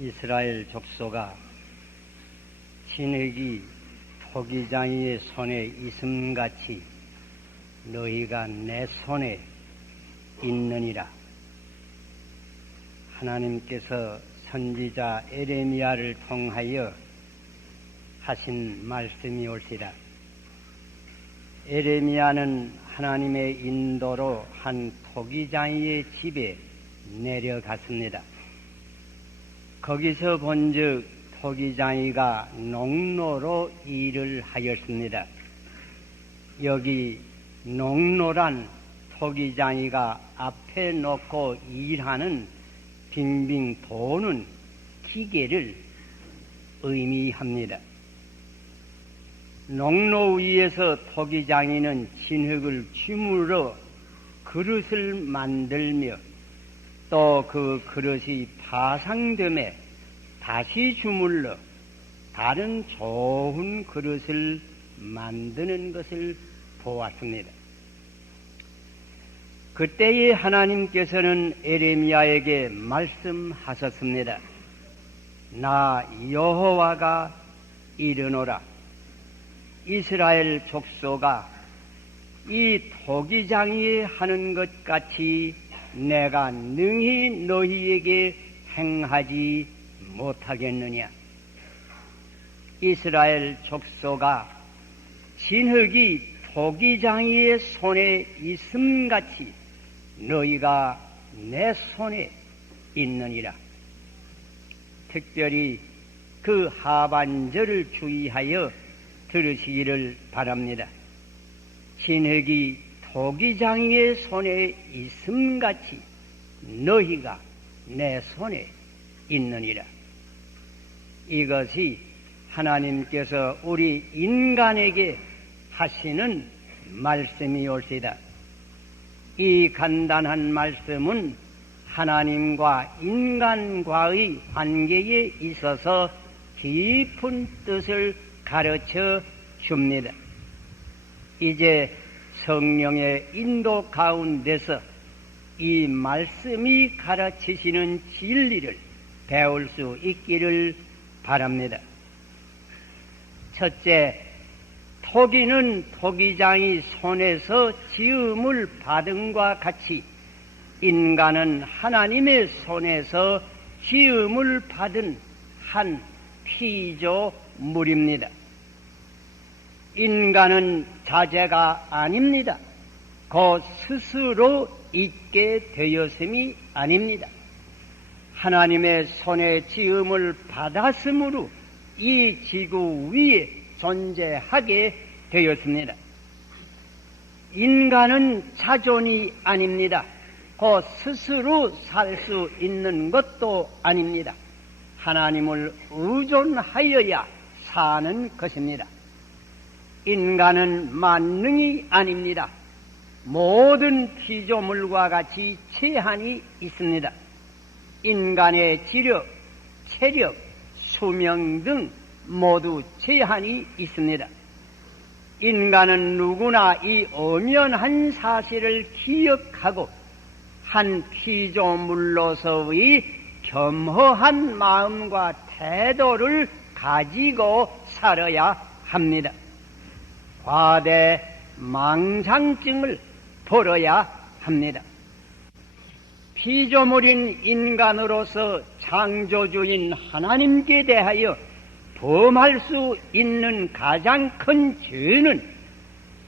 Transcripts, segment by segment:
이스라엘 족속아, 진흙이 토기장이의 손에 있음같이 너희가 내 손에 있느니라. 하나님께서 선지자 에레미야를 통하여 하신 말씀이 올시다. 에레미야는 하나님의 인도로 한 토기장이의 집에 내려갔습니다. 거기서 본즉 토기장이가 농노로 일을 하였습니다. 여기 농노란 토기장이가 앞에 놓고 일하는 빙빙 도는 기계를 의미합니다. 농로 위에서 토기장이는 진흙을 주물러 그릇을 만들며 또 그 그릇이 파상됨에 다시 주물러 다른 좋은 그릇을 만드는 것을 보았습니다. 그때에 하나님께서는 에레미야에게 말씀하셨습니다. 나 여호와가 이르노라. 이스라엘 족속아, 이 토기장이 하는 것 같이 내가 능히 너희에게 행하지 못하겠느냐. 이스라엘 족속아, 진흙이 토기장이의 손에 있음같이 너희가 내 손에 있느니라. 특별히 그 하반절을 주의하여 들으시기를 바랍니다. 진흙이 토기장이의 손에 있음같이 너희가 내 손에 있느니라. 이것이 하나님께서 우리 인간에게 하시는 말씀이 올시다. 이 간단한 말씀은 하나님과 인간과의 관계에 있어서 깊은 뜻을 가르쳐 줍니다. 이제 성령의 인도 가운데서 이 말씀이 가르치시는 진리를 배울 수 있기를 바랍니다. 첫째, 토기는 토기장이 손에서 지음을 받음과 같이 인간은 하나님의 손에서 지음을 받은 한 피조물입니다. 인간은 자재가 아닙니다. 곧 스스로 있게 되었음이 아닙니다. 하나님의 손에 지음을 받았으므로 이 지구 위에 존재하게 되었습니다. 인간은 자존이 아닙니다. 곧 스스로 살 수 있는 것도 아닙니다. 하나님을 의존하여야 사는 것입니다. 인간은 만능이 아닙니다. 모든 피조물과 같이 제한이 있습니다. 인간의 지력, 체력, 수명 등 모두 제한이 있습니다. 인간은 누구나 이 엄연한 사실을 기억하고 한 피조물로서의 겸허한 마음과 태도를 가지고 살아야 합니다. 과대 망상증을 벌어야 합니다. 피조물인 인간으로서 창조주인 하나님께 대하여 범할 수 있는 가장 큰 죄는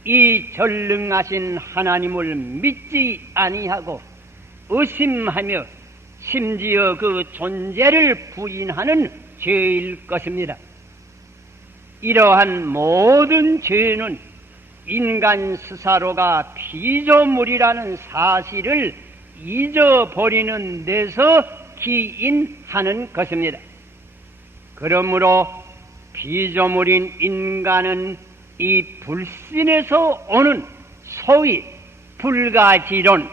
이 전능하신 하나님을 믿지 아니하고 의심하며 심지어 그 존재를 부인하는 죄일 것입니다. 이러한 모든 죄는 인간 스스로가 피조물이라는 사실을 잊어버리는 데서 기인하는 것입니다. 그러므로 피조물인 인간은 이 불신에서 오는 소위 불가지론,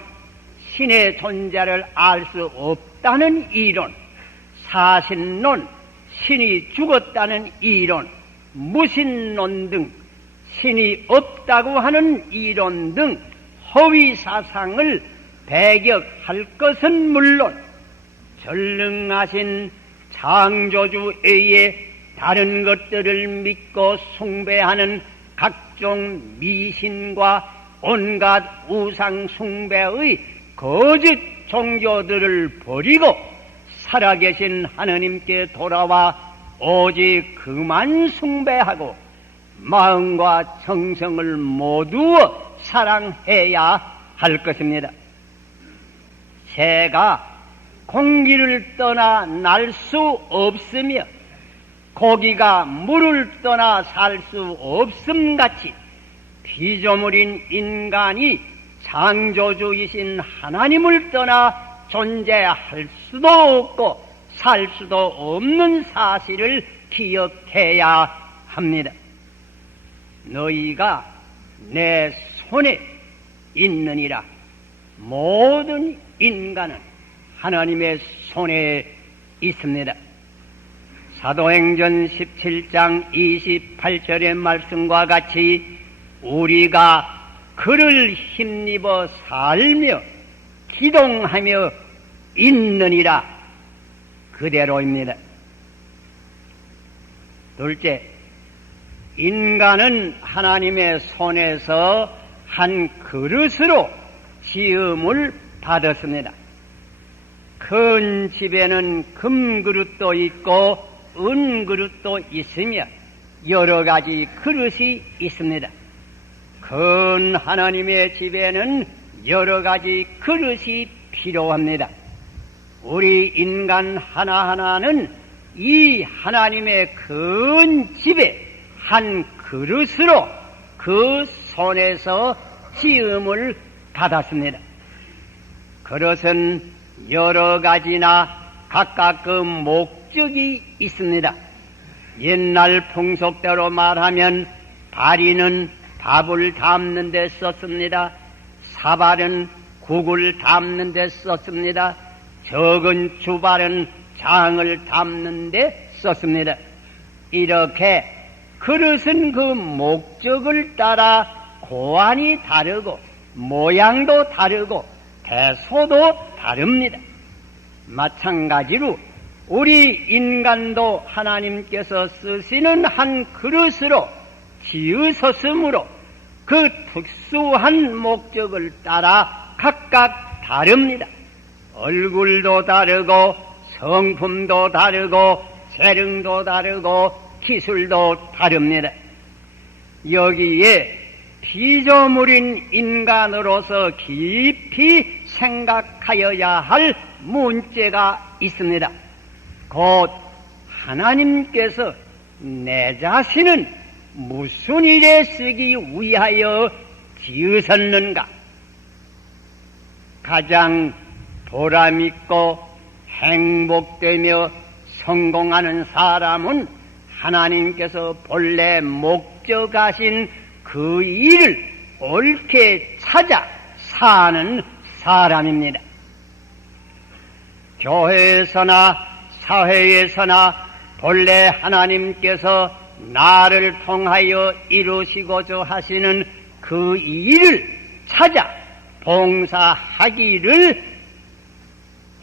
신의 존재를 알 수 없다는 이론, 사신론, 신이 죽었다는 이론, 무신론 등 신이 없다고 하는 이론 등 허위 사상을 배격할 것은 물론 전능하신 창조주 외에 다른 것들을 믿고 숭배하는 각종 미신과 온갖 우상 숭배의 거짓 종교들을 버리고 살아계신 하느님께 돌아와 오직 그만 숭배하고 마음과 정성을 모두어 사랑해야 할 것입니다. 새가 공기를 떠나 날 수 없으며 고기가 물을 떠나 살 수 없음같이 피조물인 인간이 창조주이신 하나님을 떠나 존재할 수도 없고 살 수도 없는 사실을 기억해야 합니다. 너희가 내 손에 있느니라. 모든 인간은 하나님의 손에 있습니다. 사도행전 17장 28절의 말씀과 같이 우리가 그를 힘입어 살며 기동하며 있느니라 그대로입니다. 둘째, 인간은 하나님의 손에서 한 그릇으로 지음을 받았습니다. 큰 집에는 금그릇도 있고 은그릇도 있으며 여러 가지 그릇이 있습니다. 큰 하나님의 집에는 여러 가지 그릇이 필요합니다. 우리 인간 하나하나는 이 하나님의 큰 집에 한 그릇으로 그 손에서 지음을 받았습니다. 그릇은 여러 가지나 각각 그 목적이 있습니다. 옛날 풍속대로 말하면 바리는 밥을 담는 데 썼습니다. 사발은 국을 담는 데 썼습니다. 적은 주발은 장을 담는 데 썼습니다. 이렇게 그릇은 그 목적을 따라 고안이 다르고 모양도 다르고 대소도 다릅니다. 마찬가지로 우리 인간도 하나님께서 쓰시는 한 그릇으로 지으셨으므로 그 특수한 목적을 따라 각각 다릅니다. 얼굴도 다르고 성품도 다르고 재능도 다르고 기술도 다릅니다. 여기에 피조물인 인간으로서 깊이 생각하여야 할 문제가 있습니다. 곧 하나님께서 내 자신은 무슨 일에 쓰기 위하여 지으셨는가? 가장 보람있고 행복되며 성공하는 사람은 하나님께서 본래 목적하신 그 일을 옳게 찾아 사는 사람입니다. 교회에서나 사회에서나 본래 하나님께서 나를 통하여 이루시고자 하시는 그 일을 찾아 봉사하기를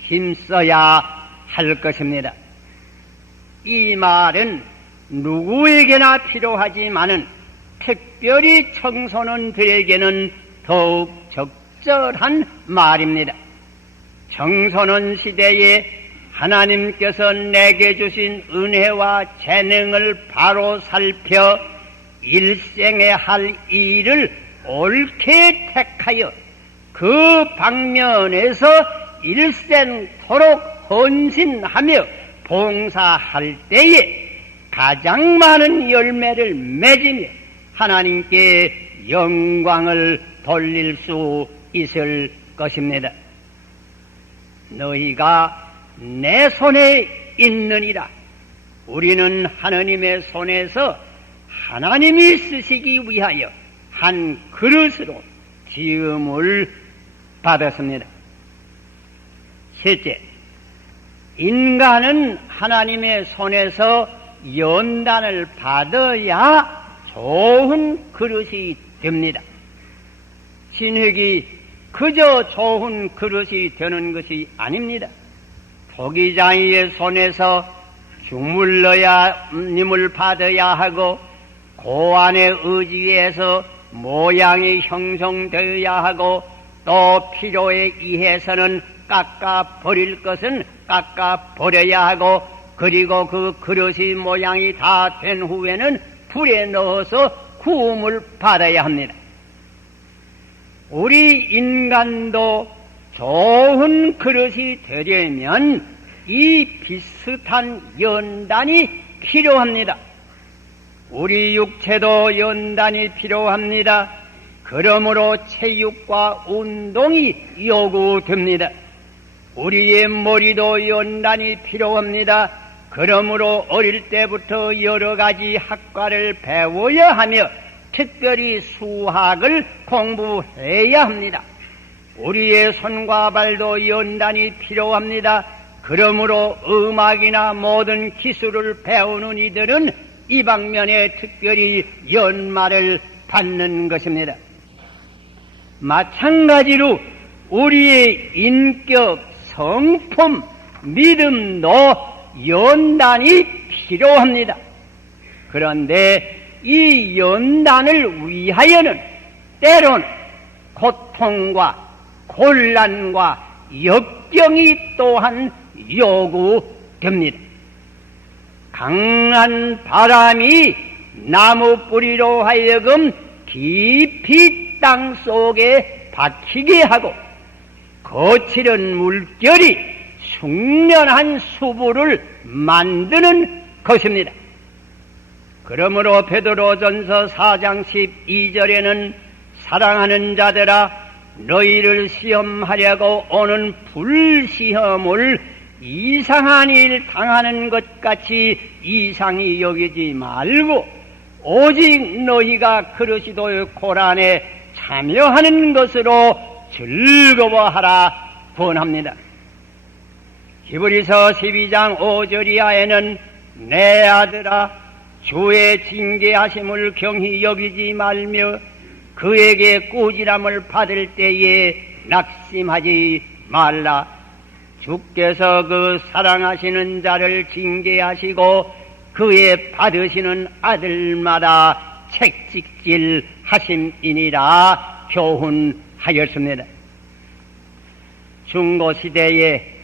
힘써야 할 것입니다. 이 말은 누구에게나 필요하지만은 특별히 청소년들에게는 더욱 적절한 말입니다. 청소년 시대에 하나님께서 내게 주신 은혜와 재능을 바로 살펴 일생에 할 일을 옳게 택하여 그 방면에서 일생토록 헌신하며 봉사할 때에 가장 많은 열매를 맺으며 하나님께 영광을 돌릴 수 있을 것입니다. 너희가 내 손에 있느니라. 우리는 하나님의 손에서 하나님이 쓰시기 위하여 한 그릇으로 지음을 받았습니다. 셋째, 인간은 하나님의 손에서 연단을 받아야 좋은 그릇이 됩니다. 신흙이 그저 좋은 그릇이 되는 것이 아닙니다. 토기장이의 손에서 주물러야 님을 받아야 하고 고안의 의지에서 모양이 형성되어야 하고 또 필요에 의해서는 깎아 버릴 것은 깎아 버려야 하고 그리고 그 그릇이 모양이 다 된 후에는 불에 넣어서 구움을 받아야 합니다. 우리 인간도 좋은 그릇이 되려면 이 비슷한 연단이 필요합니다. 우리 육체도 연단이 필요합니다. 그러므로 체육과 운동이 요구됩니다. 우리의 머리도 연단이 필요합니다. 그러므로 어릴 때부터 여러 가지 학과를 배워야 하며 특별히 수학을 공부해야 합니다. 우리의 손과 발도 연단이 필요합니다. 그러므로 음악이나 모든 기술을 배우는 이들은 이 방면에 특별히 연말을 받는 것입니다. 마찬가지로 우리의 인격, 성품, 믿음도 연단이 필요합니다. 그런데 이 연단을 위하여는 때로는 고통과 곤란과 역경이 또한 요구됩니다. 강한 바람이 나무 뿌리로 하여금 깊이 땅 속에 박히게 하고 거칠은 물결이 숙련한 수부를 만드는 것입니다. 그러므로 베드로전서 4장 12절에는 사랑하는 자들아 너희를 시험하려고 오는 불시험을 이상한 일 당하는 것 같이 이상히 여기지 말고 오직 너희가 그리스도의 고난에 참여하는 것으로 즐거워하라 권합니다. 히브리서 12장 5절 이하에는 내 아들아 주의 징계하심을 경히 여기지 말며 그에게 꾸지람을 받을 때에 낙심하지 말라. 주께서 그 사랑하시는 자를 징계하시고 그의 받으시는 아들마다 책찍질 하심이니라 교훈하였습니다. 중고시대에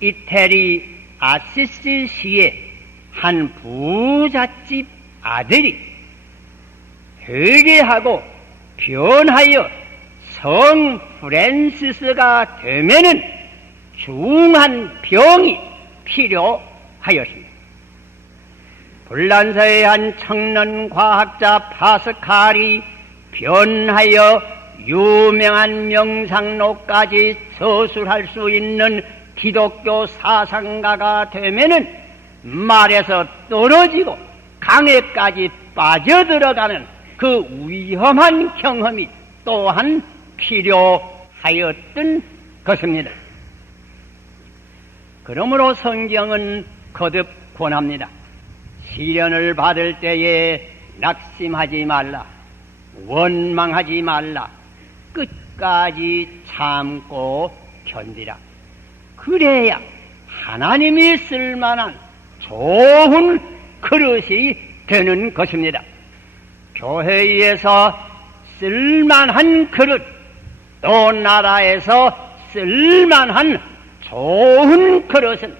이태리 아시시 시의 한 부잣집 아들이 회개하고 변하여 성 프랜시스가 되면은 중한 병이 필요하였습니다. 불란서의 한 청년 과학자 파스칼이 변하여 유명한 명상록까지 서술할 수 있는 기독교 사상가가 되면은 말에서 떨어지고 강에까지 빠져들어가는 그 위험한 경험이 또한 필요하였던 것입니다. 그러므로 성경은 거듭 권합니다. 시련을 받을 때에 낙심하지 말라, 원망하지 말라, 끝까지 참고 견디라. 그래야 하나님이 쓸만한 좋은 그릇이 되는 것입니다. 교회에서 쓸만한 그릇, 또 나라에서 쓸만한 좋은 그릇은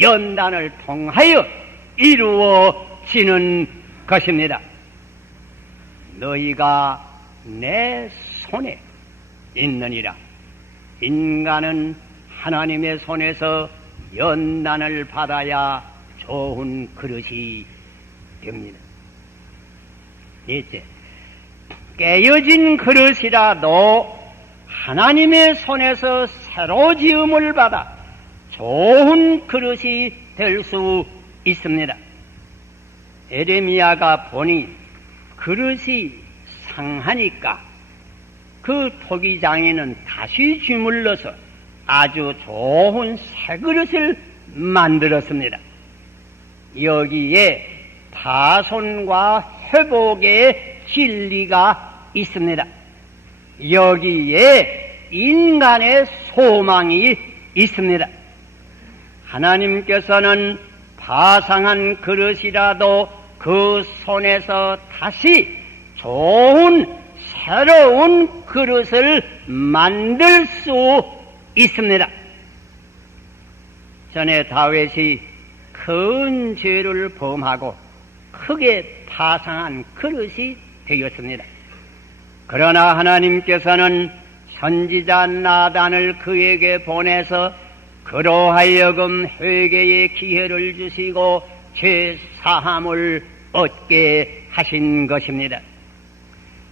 연단을 통하여 이루어지는 것입니다. 너희가 내 손에 있느니라. 인간은 하나님의 손에서 연단을 받아야 좋은 그릇이 됩니다. 넷째, 깨어진 그릇이라도 하나님의 손에서 새로 지음을 받아 좋은 그릇이 될 수 있습니다. 에레미야가 보니 그릇이 상하니까 그 토기장에는 다시 주물러서 아주 좋은 새 그릇을 만들었습니다. 여기에 파손과 회복의 진리가 있습니다. 여기에 인간의 소망이 있습니다. 하나님께서는 파상한 그릇이라도 그 손에서 다시 좋은 새로운 그릇을 만들 수 있습니다. 전에 다윗이 큰 죄를 범하고 크게 파상한 그릇이 되었습니다. 그러나 하나님께서는 선지자 나단을 그에게 보내서 그로 하여금 회개의 기회를 주시고 죄 사함을 얻게 하신 것입니다.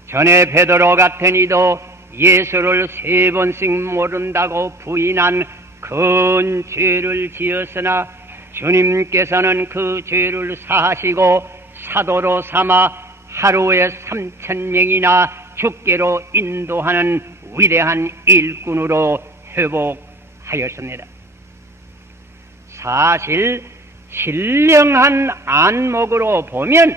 전에 베드로 같은 이도 예수를 3번씩 모른다고 부인한 큰 죄를 지었으나 주님께서는 그 죄를 사하시고 사도로 삼아 하루에 3,000명이나 죽게로 인도하는 위대한 일꾼으로 회복하였습니다. 사실 신령한 안목으로 보면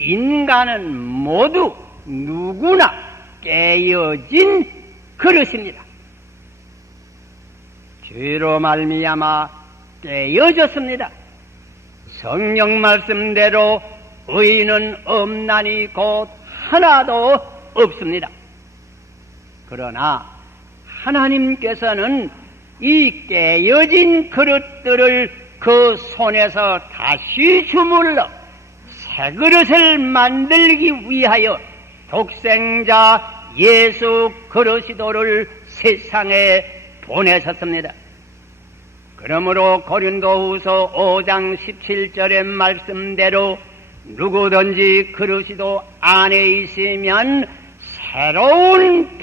인간은 모두 누구나 깨어진 그릇입니다. 죄로 말미암아 깨어졌습니다. 성령 말씀대로 의인은 없나니 곧 하나도 없습니다. 그러나 하나님께서는 이 깨어진 그릇들을 그 손에서 다시 주물러 새 그릇을 만들기 위하여 독생자 예수 그리스도를 세상에 보내셨습니다. 그러므로 고린도후서 5장 17절의 말씀대로 누구든지 그리스도 안에 있으면 새로운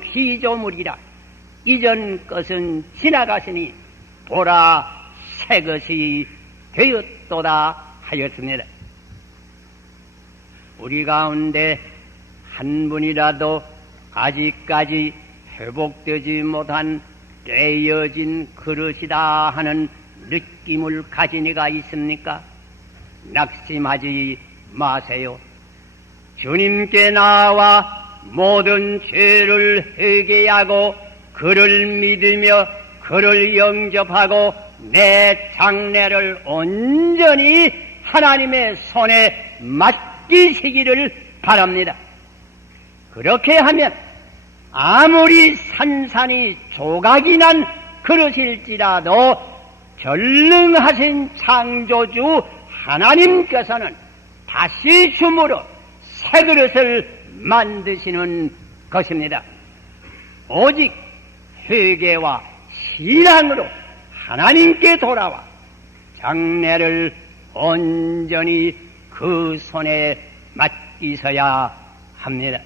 피조물이라 이전 것은 지나가시니 보라 새 것이 되었도다 하였습니다. 우리 가운데 한 분이라도 아직까지 회복되지 못한 깨어진 그릇이다 하는 느낌을 가진 이가 있습니까? 낙심하지 마세요. 주님께 나와 모든 죄를 회개하고 그를 믿으며 그를 영접하고 내 장래를 온전히 하나님의 손에 맡기시기를 바랍니다. 그렇게 하면 아무리 산산이 조각이 난 그릇일지라도 전능하신 창조주 하나님께서는 다시 주므로 새 그릇을 만드시는 것입니다. 오직 회개와 신앙으로 하나님께 돌아와 장래를 온전히 그 손에 맡기셔야 합니다.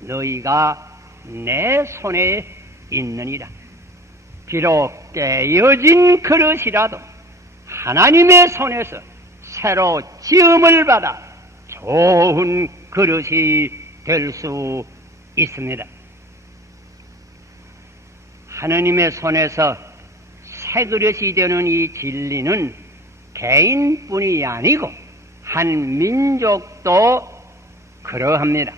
너희가 내 손에 있느니라. 비록 깨어진 그릇이라도 하나님의 손에서 새로 지음을 받아 좋은 그릇이 될 수 있습니다. 하나님의 손에서 새 그릇이 되는 이 진리는 개인뿐이 아니고 한 민족도 그러합니다.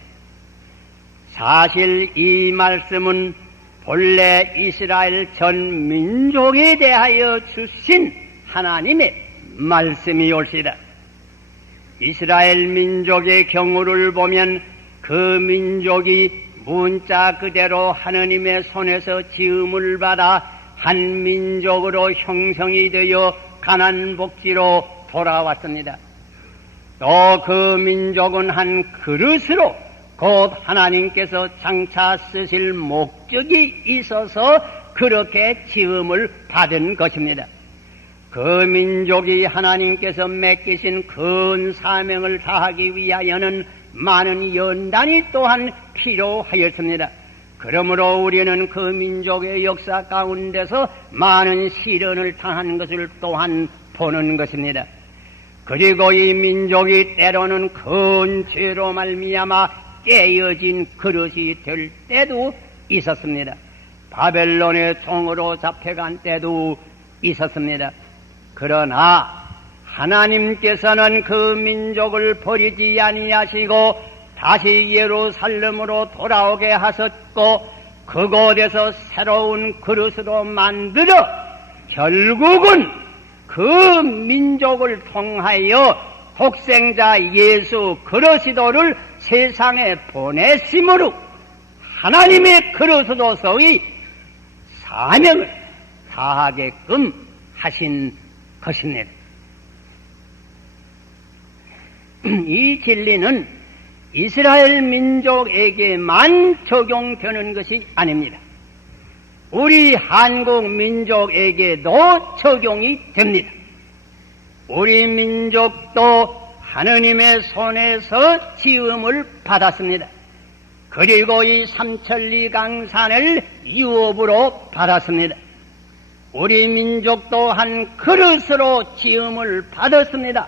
사실 이 말씀은 본래 이스라엘 전 민족에 대하여 주신 하나님의 말씀이올시다. 이스라엘 민족의 경우를 보면 그 민족이 문자 그대로 하나님의 손에서 지음을 받아 한 민족으로 형성이 되어 가나안 복지로 돌아왔습니다. 또 그 민족은 한 그릇으로 곧 하나님께서 장차 쓰실 목적이 있어서 그렇게 지음을 받은 것입니다. 그 민족이 하나님께서 맡기신 큰 사명을 다하기 위하여는 많은 연단이 또한 필요하였습니다. 그러므로 우리는 그 민족의 역사 가운데서 많은 시련을 당한 것을 또한 보는 것입니다. 그리고 이 민족이 때로는 큰 죄로 말미암아 깨어진 그릇이 될 때도 있었습니다. 바벨론의 종으로 잡혀간 때도 있었습니다. 그러나 하나님께서는 그 민족을 버리지 아니하시고 다시 예루살렘으로 돌아오게 하셨고 그곳에서 새로운 그릇으로 만들어 결국은 그 민족을 통하여 독생자 예수 그리스도를 세상에 보내심으로 하나님의 그리스도서의 사명을 다하게끔 하신 것입니다. 이 진리는 이스라엘 민족에게만 적용되는 것이 아닙니다. 우리 한국 민족에게도 적용이 됩니다. 우리 민족도 하느님의 손에서 지음을 받았습니다. 그리고 이 삼천리 강산을 유업으로 받았습니다. 우리 민족도 한 그릇으로 지음을 받았습니다.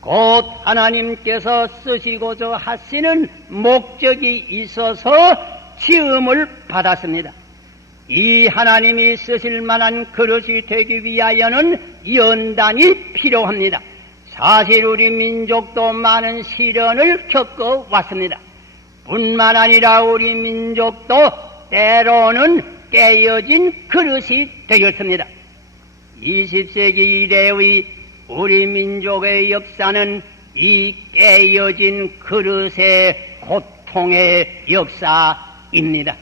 곧 하나님께서 쓰시고자 하시는 목적이 있어서 지음을 받았습니다. 이 하나님이 쓰실 만한 그릇이 되기 위하여는 연단이 필요합니다. 사실 우리 민족도 많은 시련을 겪어왔습니다. 뿐만 아니라 우리 민족도 때로는 깨어진 그릇이 되었습니다. 20세기 이래의 우리 민족의 역사는 이 깨어진 그릇의 고통의 역사입니다.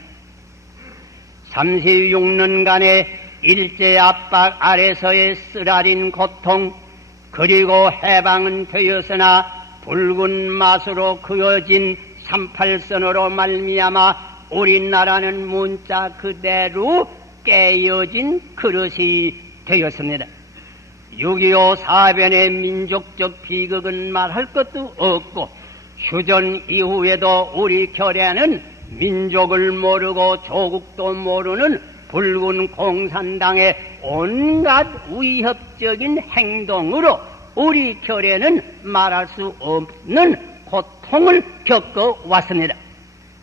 36년간의 일제 압박 아래서의 쓰라린 고통, 그리고 해방은 되었으나 붉은 맛으로 그어진 38선으로 말미암아 우리나라는 문자 그대로 깨어진 그릇이 되었습니다. 6.25 사변의 민족적 비극은 말할 것도 없고 휴전 이후에도 우리 결에는 민족을 모르고 조국도 모르는 붉은 공산당의 온갖 위협적인 행동으로 우리 결에는 말할 수 없는 고통을 겪어왔습니다.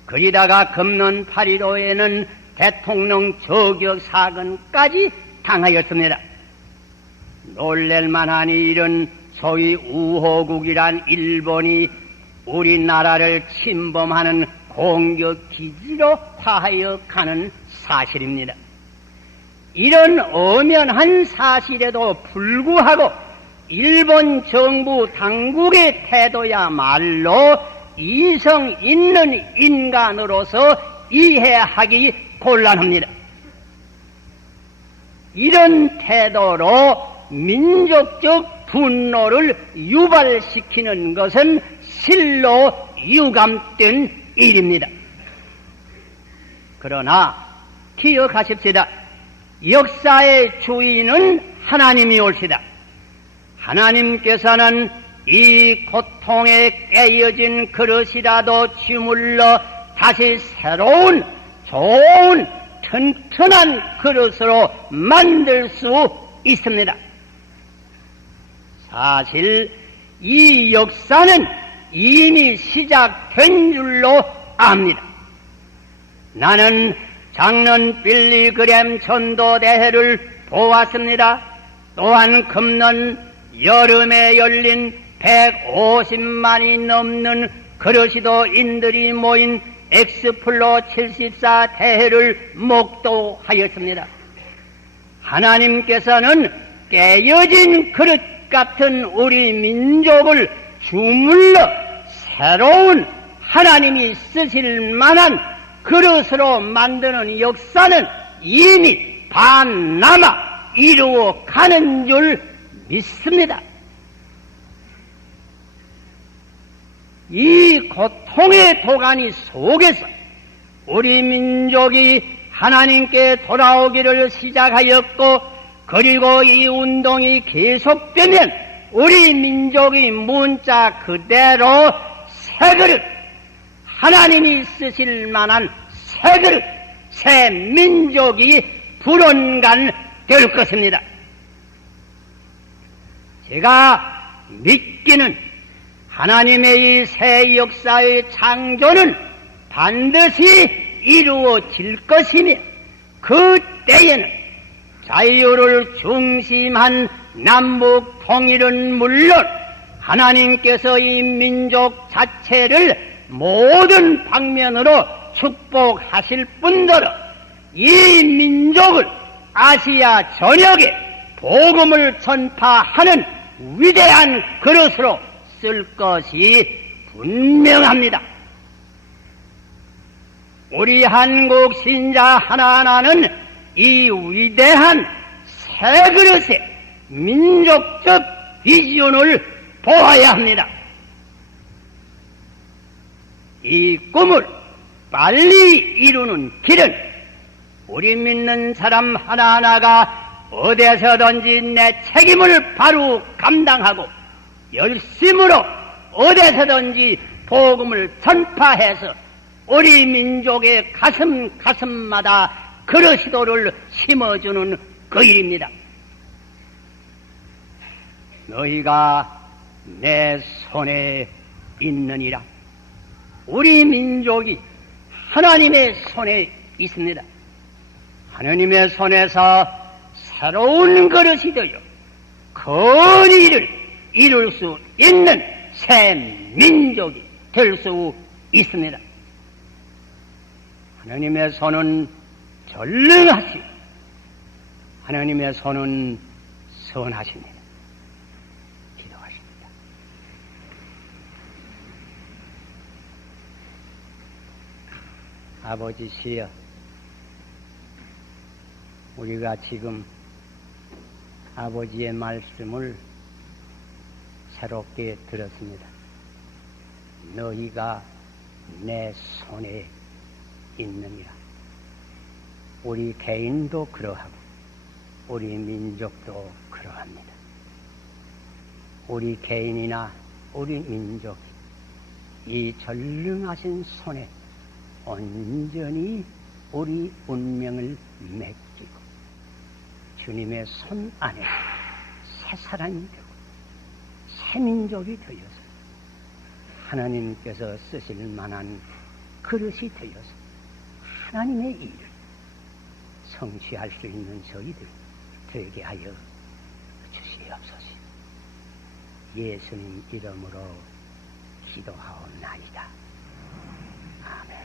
그러다가 금년 8.15에는 대통령 저격 사건까지 당하였습니다. 놀랄만하니 이런 소위 우호국이란 일본이 우리나라를 침범하는 공격 기지로 화하여 가는 사실입니다. 이런 엄연한 사실에도 불구하고 일본 정부 당국의 태도야말로 이성 있는 인간으로서 이해하기 곤란합니다. 이런 태도로 민족적 분노를 유발시키는 것은 실로 유감된 일입니다. 그러나 기억하십시다. 역사의 주인은 하나님이 올시다. 하나님께서는 이 고통에 깨어진 그릇이라도 주물러 다시 새로운 좋은 튼튼한 그릇으로 만들 수 있습니다. 사실 이 역사는 이미 시작된 줄로 압니다. 나는 작년 빌리그램 전도대회를 보았습니다. 또한 금년 여름에 열린 150만이 넘는 그리스도인들이 모인 엑스플로 74 대회를 목도하였습니다. 하나님께서는 깨어진 그릇 같은 우리 민족을 주물러 새로운 하나님이 쓰실 만한 그릇으로 만드는 역사는 이미 반나마 이루어 가는 줄 믿습니다. 이 고통의 도가니 속에서 우리 민족이 하나님께 돌아오기를 시작하였고, 그리고 이 운동이 계속되면 우리 민족이 문자 그대로 새 그릇, 하나님이 쓰실 만한 새 그릇, 새 민족이 불원간 될 것입니다. 제가 믿기는 하나님의 이 새 역사의 창조는 반드시 이루어질 것이며, 그 때에는 자유를 중심한 남북 통일은 물론 하나님께서 이 민족 자체를 모든 방면으로 축복하실 뿐더러 이 민족을 아시아 전역에 복음을 전파하는 위대한 그릇으로 쓸 것이 분명합니다. 우리 한국 신자 하나하나는 이 위대한 새 그릇의 민족적 비전을 보아야 합니다. 이 꿈을 빨리 이루는 길은 우리 믿는 사람 하나하나가 어디서든지 내 책임을 바로 감당하고 열심으로 어디서든지 복음을 전파해서 우리 민족의 가슴마다 그릇시도를 심어주는 그 일입니다. 너희가 내 손에 있느니라. 우리 민족이 하나님의 손에 있습니다. 하나님의 손에서 새로운 그릇이 되어 큰 일을 이룰 수 있는 새 민족이 될 수 있습니다. 하나님의 손은 전능하시고 하나님의 손은 선하십니다. 기도하십니다. 아버지시여, 우리가 지금 아버지의 말씀을 새롭게 들었습니다. 너희가 내 손에 있느니라. 우리 개인도 그러하고 우리 민족도 그러합니다. 우리 개인이나 우리 민족이 이 전능하신 손에 온전히 우리 운명을 맡기고 주님의 손 안에 새 사람이 되고 새 민족이 되어서 하나님께서 쓰실 만한 그릇이 되어서 하나님의 일을 성취할 수 있는 저희들 되게 하여 주시옵소서. 예수님 이름으로 기도하옵나이다. 아멘.